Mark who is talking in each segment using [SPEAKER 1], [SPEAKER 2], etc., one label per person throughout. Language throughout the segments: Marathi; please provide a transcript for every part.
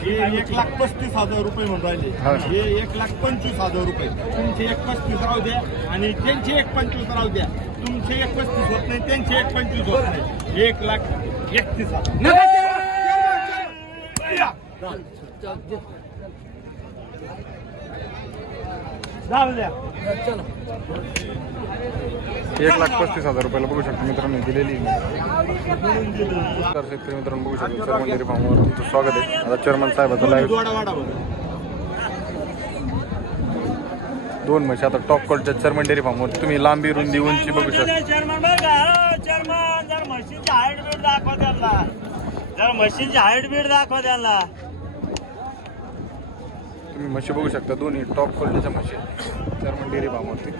[SPEAKER 1] हे एक लाख पस्तीस हजार रुपये म्हणून राहिले
[SPEAKER 2] हे
[SPEAKER 1] एक लाख पंचवीस हजार रुपये तुमचे एक पस्तीस राहू द्या आणि त्यांचे एक पंचवीस राहू द्या तुमचे एक पस्तीस होत नाही त्यांचे एक पंचवीस होत नाही एक लाख एकतीस हजार.
[SPEAKER 2] एक लाख पस्तीस हजार रुपयाला बघू शकतो मित्रांनो दिलेली तर शेतकरी मित्रांनो बघू शकतो चर्मन डेअरी फार्मवर तुमचं स्वागत आहे. आता चेअरमन साहेबाचं लाईव्ह दोन म्हशी आता टॉप क्वालिटीच्या चर्मन डेअरी फार्मवर. तुम्ही लांबी रुंदी उंची बघू शकता.
[SPEAKER 3] चेअरमन हो, जर म्हशीची हाईट बीट दाखवा त्यांना जर म्हशीची हाईट बीट दाखवा त्यांना
[SPEAKER 2] तुम्ही म्हशी बघू शकता दोन्ही टॉप क्वालिटीच्या म्हशी चर्मन डेअरी फार्मवरती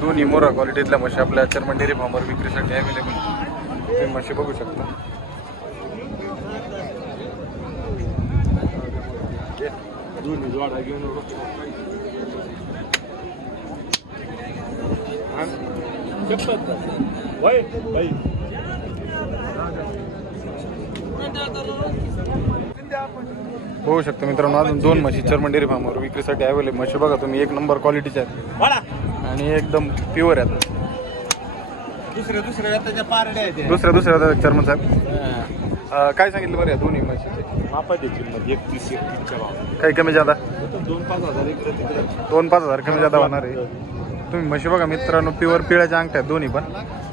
[SPEAKER 2] दोन्ही मोरा क्वालिटीतल्या म्हशी आपल्या चर्मन डेअरी फार्मवर विक्रीसाठी अवेलेबल तुम्ही म्हशी बघू शकता.
[SPEAKER 1] दोन्ही
[SPEAKER 2] बघू शकता मित्रांनो अजून दोन म्हशी चर्मन डेअरी फार्मवर विक्रीसाठी अवेलेबल म्हशी बघा तुम्ही एक नंबर क्वालिटीच्या आहेत. आणि एकदम प्युअर आहेत.
[SPEAKER 1] दुसऱ्या दुसऱ्या पारड्या आहेत.
[SPEAKER 2] दुसऱ्या दुसऱ्या चर्मन साहेब. काय सांगितलं बरं या दोन्ही म्हशीचे?
[SPEAKER 1] एकतीस एकतीसच्या भाव
[SPEAKER 2] काही कमी जादा?
[SPEAKER 1] दोन पाच हजार इकडे तिकडे.
[SPEAKER 2] दोन पाच हजार कमी जादा होणार आहे. तुम्ही म्हशी बघा मित्रांनो प्युअर पिळ्याच्या अंगठ्या दोन्ही पण.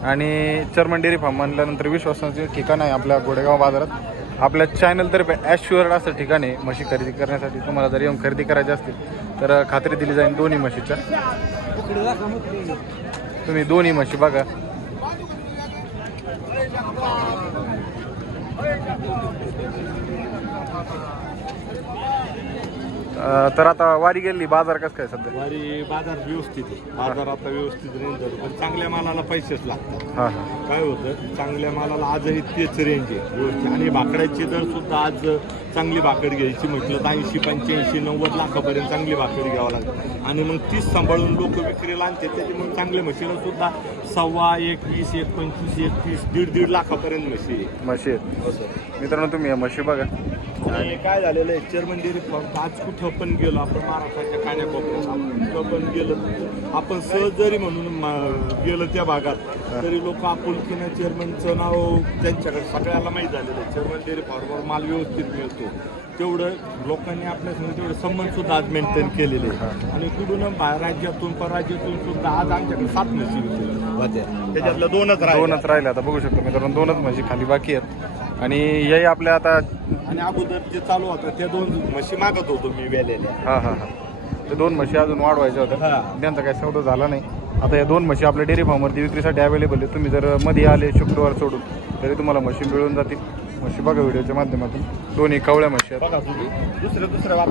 [SPEAKER 2] आणि चर्मन डेअरी फार्म म्हणल्यानंतर विश्वासाचे ठिकाण आहे आपल्या गोडेगाव बाजारात. आपल्या चॅनलतर्फे ॲश्युअर्ड असं ठिकाण आहे. म्हशी खरेदी करण्यासाठी तुम्हाला जर येऊन खरेदी करायची असतील तर खात्री दिली जाईल दोन्ही म्हशीच्या. तुम्ही दोन्ही म्हशी बघा. अं, तर आता वारी गेली बाजार कसं काय सध्या?
[SPEAKER 1] वारी बाजार व्यवस्थित आहे. बाजार आता व्यवस्थित रेंज आहे. पण चांगल्या मालाला पैसेच लागतात.
[SPEAKER 2] हां हां.
[SPEAKER 1] काय होतं चांगल्या मालाला आजही तेच रेंज आहे. व्यवस्थित आणि भाकड्याची दर सुद्धा आज चांगली भाकड घ्यायची म्हटलं तर ऐंशी पंच्याऐंशी नव्वद लाखापर्यंत चांगली भाकड घ्यावं लागते. आणि मग तीच सांभाळून लोक विक्रीला आणते. त्याच्यामुळे चांगल्या म्हशीला सुद्धा सव्वा एकवीस एक पंचवीस एकतीस दीड दीड लाखापर्यंत म्हशी आहे.
[SPEAKER 2] म्हशी आहेत.
[SPEAKER 1] असं.
[SPEAKER 2] मित्रांनो तुम्ही या म्हशी बघा.
[SPEAKER 1] आणि काय झालेलं आहे चेअरमन डेअरी फार्म आज कुठं पण गेलो आपण महाराष्ट्राच्या कान्याकोपऱ्यात आपण कुठं पण गेलो आपण सहज जरी म्हणून मा- गेलो त्या भागात तरी लोक आपुलकीनं चेअरमनचं नाव त्यांच्याकडे सगळ्याला माहीत झालेलं आहे. चेअरमन डेअरी फार्मवर माल व्यवस्थित मिळतो. तेवढं लोकांनी आपल्या तेवढे संबंध सुद्धा आज मेंटेन केलेले आणि कुठून राज्यातून परराज्यातून सुद्धा आज आमच्याकडे सात म्हशी त्याच्यातलं दोनच राहिले
[SPEAKER 2] दोनच राहिले. आता बघू शकतो मित्रांनो दोनच म्हशी खाली बाकी आहेत. आणि याही आपल्या आता
[SPEAKER 1] आणि अगोदर जे चालू होतं त्या दोन म्हशी मागत होतो मी वेलेल्या.
[SPEAKER 2] हा हा हा. ते दोन म्हशी अजून वाढवायच्या होत्या.
[SPEAKER 1] हा.
[SPEAKER 2] त्यांचा काही सौदा झाला नाही. आता या दोन म्हशी आपल्या डेअरी फार्मवरती विक्रीसाठी अवेलेबल आहे तुम्ही जर मध्ये आले शुक्रवार सोडून तरी तुम्हाला म्हशी मिळून जातील. म्हशी बघा व्हिडिओच्या माध्यमातून. दोन्ही कवळ्या म्हशी आहेत.
[SPEAKER 1] बघा तुम्ही. दुसऱ्या दुसऱ्या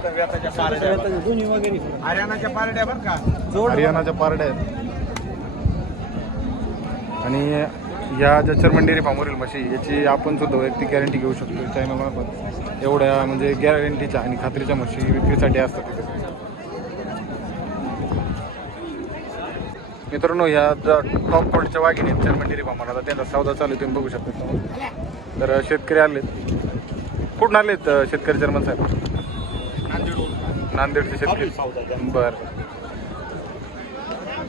[SPEAKER 1] पारड्या दोन्ही वगैरे. हरियाणाच्या पारड्या बरं का.
[SPEAKER 2] हरियाणाच्या पारड्या आहेत. आणि ह्या ज्या चर्मन डेअरी फार्मवरील म्हशी याची आपण सुद्धा वैयक्तिक गॅरंटी घेऊ शकतो. चॅनलमार्फत एवढ्या म्हणजे गॅरंटीच्या आणि खात्रीच्या म्हशी विक्रीसाठी असतात तिथे मित्रांनो ह्या ज्या टॉप क्वालिटीच्या वाघिणी आहेत. डेअरी फार्मला आता त्यांचा सौदा चालू आहे तुम्ही बघू शकता. तर शेतकरी आलेत कुठून आलेत शेतकरी चर्मन साहेब? नांदेडचे शेतकरी. बरं.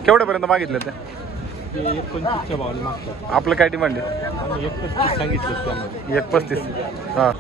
[SPEAKER 2] केवढ्यापर्यंत मागितलं त्या
[SPEAKER 1] ते एक पंचवीसच्या भावाने मागतात.
[SPEAKER 2] आपलं काय डिमांड आहे?
[SPEAKER 1] आम्ही एक पस्तीस सांगितलं त्यामध्ये.
[SPEAKER 2] एक पस्तीस हां.